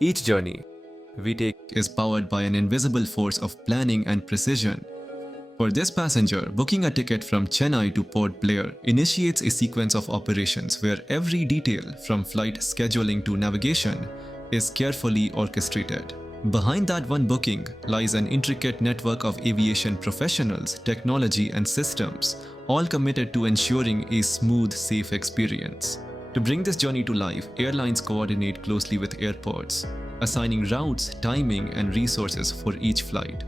Each journey we take is powered by an invisible force of planning and precision. For this passenger, booking a ticket from Chennai to Port Blair initiates a sequence of operations where every detail, from flight scheduling to navigation, is carefully orchestrated. Behind that one booking lies an intricate network of aviation professionals, technology, and systems, all committed to ensuring a smooth, safe experience. To bring this journey to life, airlines coordinate closely with airports, assigning routes, timing, and resources for each flight.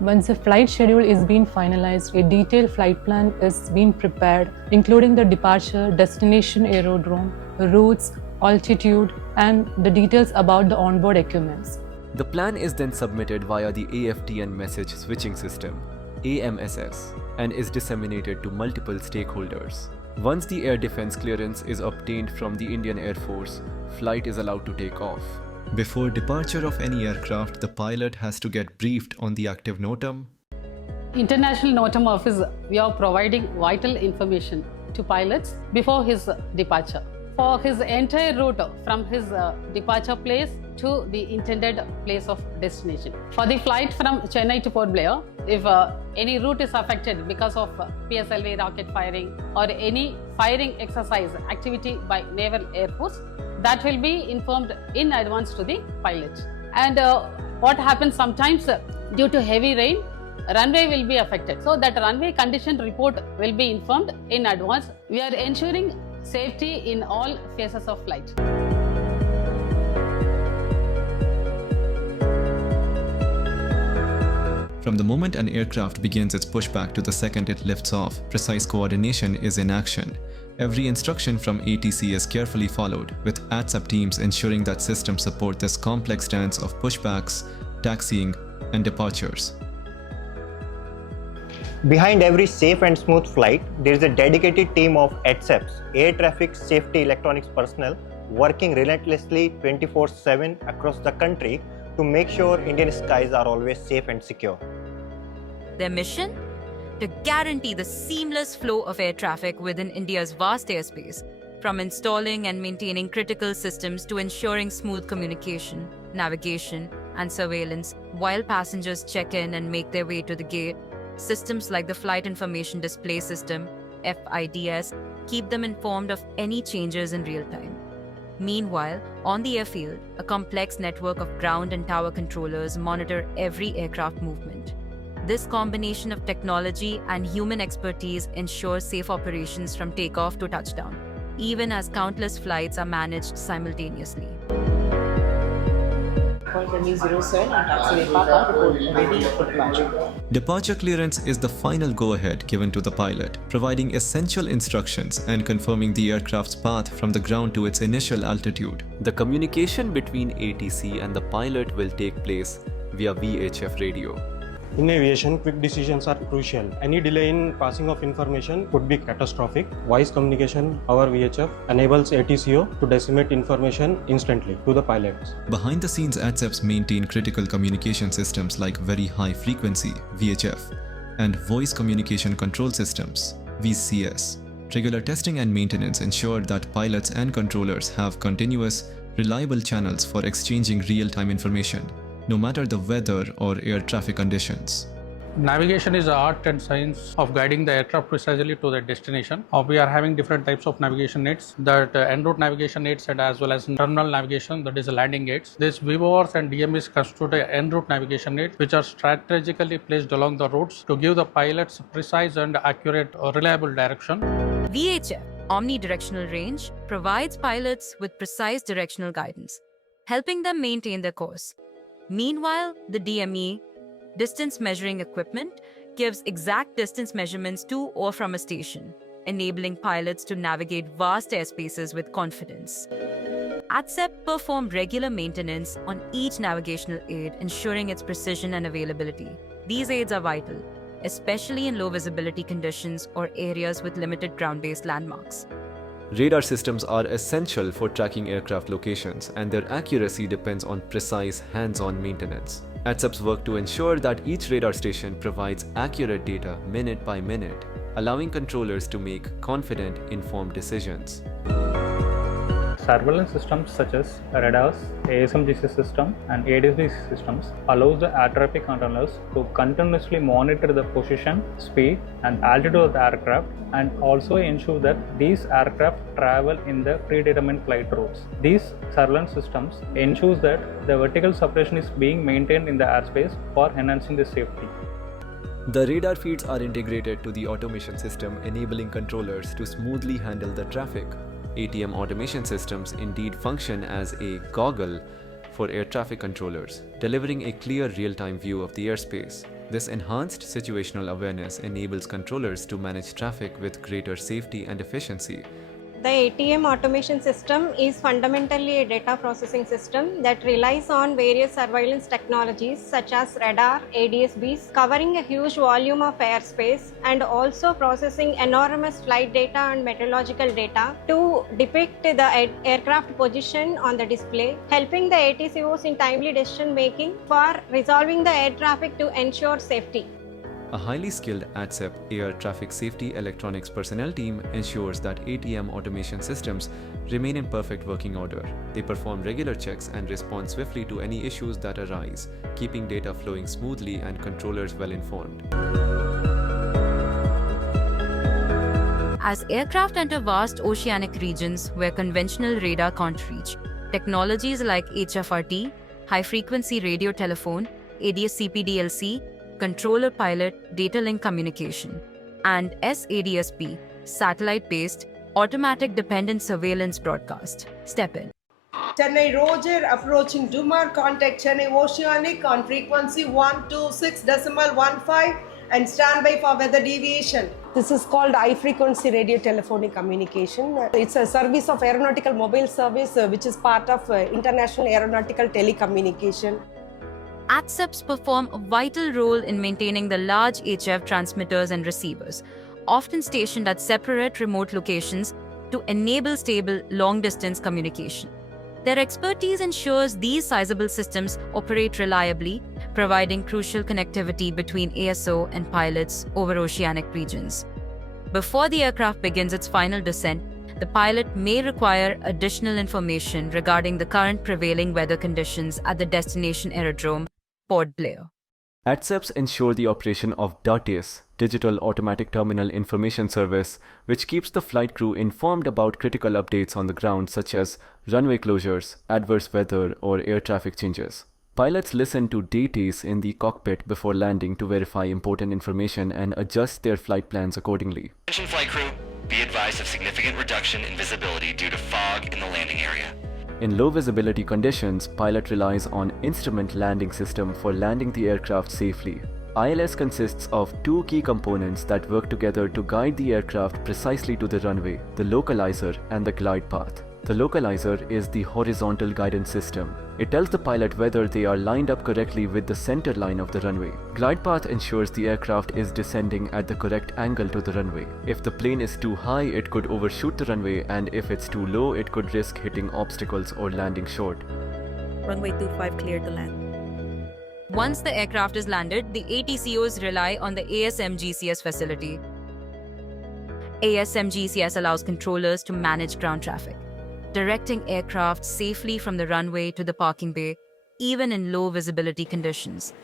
Once a flight schedule is being finalized, a detailed flight plan is being prepared, including the departure, destination aerodrome, routes, altitude, and the details about the onboard equipments. The plan is then submitted via the AFTN message switching system, AMSS, and is disseminated to multiple stakeholders. Once the air defense clearance is obtained from the Indian Air Force, flight is allowed to take off. Before departure of any aircraft, the pilot has to get briefed on the active NOTAM. International NOTAM office, we are providing vital information to pilots before his departure. For his entire route from his departure place to the intended place of destination. For the flight from Chennai to Port Blair, if any route is affected because of PSLV rocket firing or any firing exercise activity by Naval Air Force, that will be informed in advance to the pilot. And what happens sometimes due to heavy rain, runway will be affected. So that runway condition report will be informed in advance. We are ensuring safety in all phases of flight. From the moment an aircraft begins its pushback to the second it lifts off, precise coordination is in action. Every instruction from ATC is carefully followed, with ATSEP teams ensuring that systems support this complex dance of pushbacks, taxiing, and departures. Behind every safe and smooth flight, there is a dedicated team of ATSEPs, Air Traffic Safety Electronics personnel, working relentlessly 24/7 across the country to make sure Indian skies are always safe and secure. Their mission? To guarantee the seamless flow of air traffic within India's vast airspace, from installing and maintaining critical systems to ensuring smooth communication, navigation, and surveillance while passengers check in and make their way to the gate. Systems like the Flight Information Display System, FIDS, keep them informed of any changes in real time. Meanwhile, on the airfield, a complex network of ground and tower controllers monitor every aircraft movement. This combination of technology and human expertise ensures safe operations from takeoff to touchdown, even as countless flights are managed simultaneously. Departure clearance is the final go-ahead given to the pilot, providing essential instructions and confirming the aircraft's path from the ground to its initial altitude. The communication between ATC and the pilot will take place via VHF radio. In aviation, quick decisions are crucial. Any delay in passing of information could be catastrophic. Voice communication over VHF enables ATCO to disseminate information instantly to the pilots. Behind the scenes, ATSEPs maintain critical communication systems like very high frequency (VHF) and voice communication control systems (VCS). Regular testing and maintenance ensure that pilots and controllers have continuous, reliable channels for exchanging real-time information, no matter the weather or air traffic conditions. Navigation is the art and science of guiding the aircraft precisely to their destination. We are having different types of navigation aids, that en route navigation aids and as well as terminal navigation, that is the landing aids. These VORs and DMEs constitute en route navigation aids, which are strategically placed along the routes to give the pilots precise and accurate reliable direction. VHF, omnidirectional range, provides pilots with precise directional guidance, helping them maintain their course. Meanwhile, the DME, distance measuring equipment, gives exact distance measurements to or from a station, enabling pilots to navigate vast airspaces with confidence. ATSEP performed regular maintenance on each navigational aid, ensuring its precision and availability. These aids are vital, especially in low visibility conditions or areas with limited ground-based landmarks. Radar systems are essential for tracking aircraft locations, and their accuracy depends on precise, hands-on maintenance. ATSEPs work to ensure that each radar station provides accurate data minute by minute, allowing controllers to make confident, informed decisions. surveillance systems such as radars, ASMGC system and ADSB systems allows the air traffic controllers to continuously monitor the position, speed and altitude of the aircraft and also ensure that these aircraft travel in the predetermined flight routes. These surveillance systems ensures that the vertical separation is being maintained in the airspace for enhancing the safety. The radar feeds are integrated to the automation system, enabling controllers to smoothly handle the traffic. ATM automation systems indeed function as a goggle for air traffic controllers, delivering a clear real-time view of the airspace. This enhanced situational awareness enables controllers to manage traffic with greater safety and efficiency. The ATM automation system is fundamentally a data processing system that relies on various surveillance technologies such as radar, ADSBs, covering a huge volume of airspace and also processing enormous flight data and meteorological data to depict the aircraft position on the display, helping the ATCOs in timely decision making for resolving the air traffic to ensure safety. A highly skilled ATSEP air traffic safety electronics personnel team ensures that ATM automation systems remain in perfect working order. They perform regular checks and respond swiftly to any issues that arise, keeping data flowing smoothly and controllers well informed. As aircraft enter vast oceanic regions where conventional radar can't reach, technologies like HFRT, high-frequency radio telephone, ADS-CPDLC, controller pilot data link communication, and SADSP, satellite-based automatic dependent surveillance broadcast, step in. Chennai Roger approaching Dumar, contact Chennai Oceanic on frequency 126.15 and stand by for weather deviation. This is called high frequency radio telephonic communication. It's a service of aeronautical mobile service which is part of International Aeronautical Telecommunication. ATSEPs perform a vital role in maintaining the large HF transmitters and receivers, often stationed at separate remote locations to enable stable long-distance communication. Their expertise ensures these sizable systems operate reliably, providing crucial connectivity between ASO and pilots over oceanic regions. Before the aircraft begins its final descent, the pilot may require additional information regarding the current prevailing weather conditions at the destination aerodrome, Port Blair. ATSEPs ensure the operation of DATIS, Digital Automatic Terminal Information Service, which keeps the flight crew informed about critical updates on the ground such as runway closures, adverse weather, or air traffic changes. Pilots listen to DATIS in the cockpit before landing to verify important information and adjust their flight plans accordingly. Attention flight crew, be advised of significant reduction in visibility due to fog in the landing area. In low visibility conditions, pilot relies on instrument landing system for landing the aircraft safely. ILS consists of two key components that work together to guide the aircraft precisely to the runway, the localizer and the glide path. The localizer is the horizontal guidance system. It tells the pilot whether they are lined up correctly with the center line of the runway. Glide path ensures the aircraft is descending at the correct angle to the runway. If the plane is too high, it could overshoot the runway, and if it's too low, it could risk hitting obstacles or landing short. Runway 25 cleared to land. Once the aircraft is landed, the ATCOs rely on the ASMGCS facility. ASMGCS allows controllers to manage ground traffic, directing aircraft safely from the runway to the parking bay, even in low visibility conditions.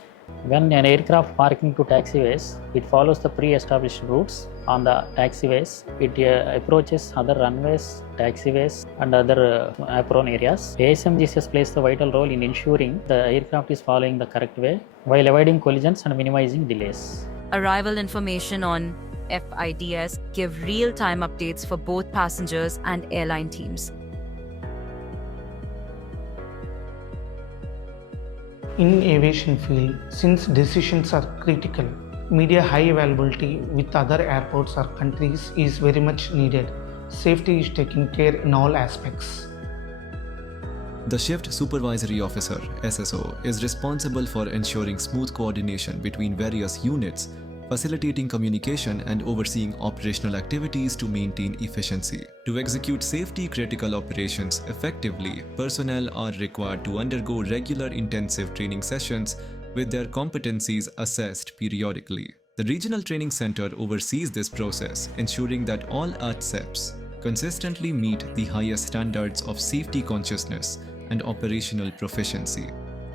When an aircraft parking to taxiways, it follows the pre-established routes on the taxiways. It approaches other runways, taxiways and other apron areas. ASMGCS plays the vital role in ensuring the aircraft is following the correct way while avoiding collisions and minimizing delays. Arrival information on FIDS give real-time updates for both passengers and airline teams. In aviation field, since decisions are critical, media high availability with other airports or countries is very much needed. Safety is taken care in all aspects. The Shift Supervisory Officer, SSO, is responsible for ensuring smooth coordination between various units, facilitating communication and overseeing operational activities to maintain efficiency. To execute safety-critical operations effectively, personnel are required to undergo regular intensive training sessions with their competencies assessed periodically. The Regional Training Center oversees this process, ensuring that all ATSEPs consistently meet the highest standards of safety consciousness and operational proficiency.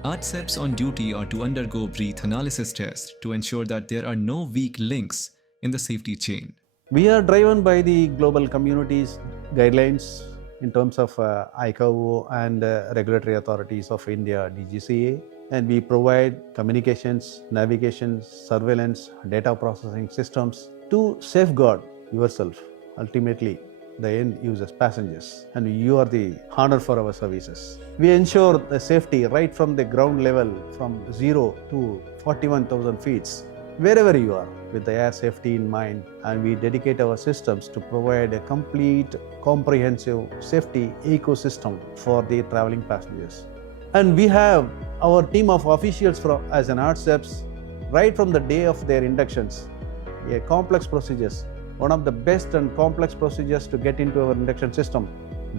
ATSEPs on duty are to undergo breath analysis tests to ensure that there are no weak links in the safety chain. We are driven by the global community's guidelines in terms of ICAO and regulatory authorities of India, DGCA, and we provide communications, navigation, surveillance, data processing systems to safeguard yourself, ultimately the end users, passengers, and you are the honor for our services. We ensure the safety right from the ground level, from 0 to 41,000 feet, wherever you are, with the air safety in mind, and we dedicate our systems to provide a complete, comprehensive safety ecosystem for the traveling passengers. And we have our team of officials as an ATSEPs right from the day of their inductions, a complex procedures, one of the best and complex procedures to get into our induction system,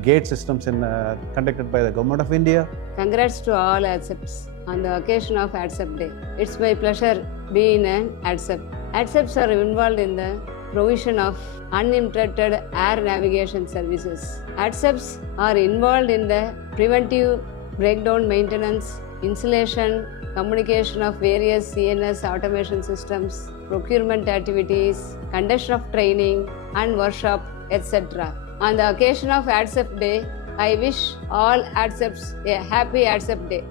gate systems conducted by the Government of India. Congrats to all ATSEPs on the occasion of ATSEP Day. It's my pleasure being an ATSEP. ATSEPs are involved in the provision of uninterrupted air navigation services. ATSEPs are involved in the preventive breakdown maintenance, installation, communication of various CNS automation systems, procurement activities, conduction of training and workshop, etc. On the occasion of ATSEP Day, I wish all ATSEPs a happy ATSEP Day.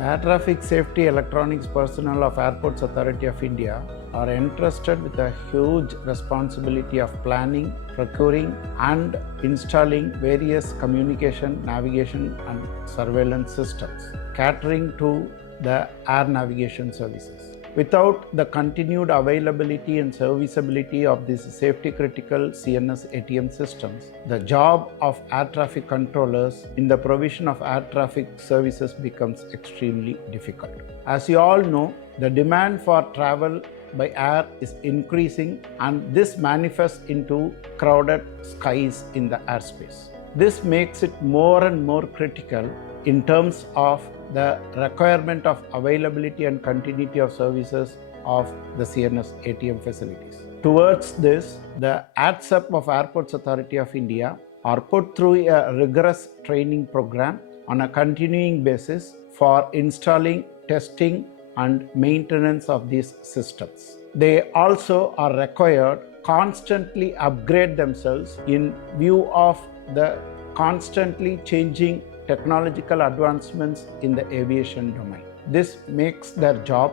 Air Traffic Safety Electronics personnel of Airports Authority of India are entrusted with a huge responsibility of planning, procuring and installing various communication, navigation and surveillance systems, catering to the air navigation services. Without the continued availability and serviceability of these safety critical CNS ATM systems, the job of air traffic controllers in the provision of air traffic services becomes extremely difficult. As you all know, the demand for travel by air is increasing, and this manifests into crowded skies in the airspace. This makes it more and more critical in terms of the requirement of availability and continuity of services of the CNS ATM facilities. Towards this, the ATSEP of Airports Authority of India are put through a rigorous training program on a continuing basis for installing, testing and maintenance of these systems. They also are required constantly upgrade themselves in view of the constantly changing technological advancements in the aviation domain. This makes their job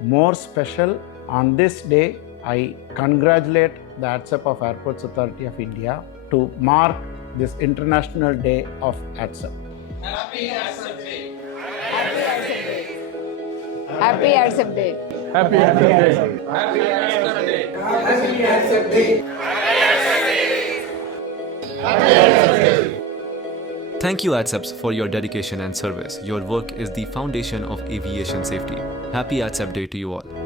more special. On this day, I congratulate the ATSEP of Airports Authority of India to mark this International Day of ATSEP. Happy ATSEP Day! Happy ATSEP Day! Happy ATSEP Day! Happy ATSEP Day! Happy ATSEP Day! Happy ATSEP Day! Happy ATSEP Day! Thank you, ATSEPs, for your dedication and service. Your work is the foundation of aviation safety. Happy ATSEP Day to you all.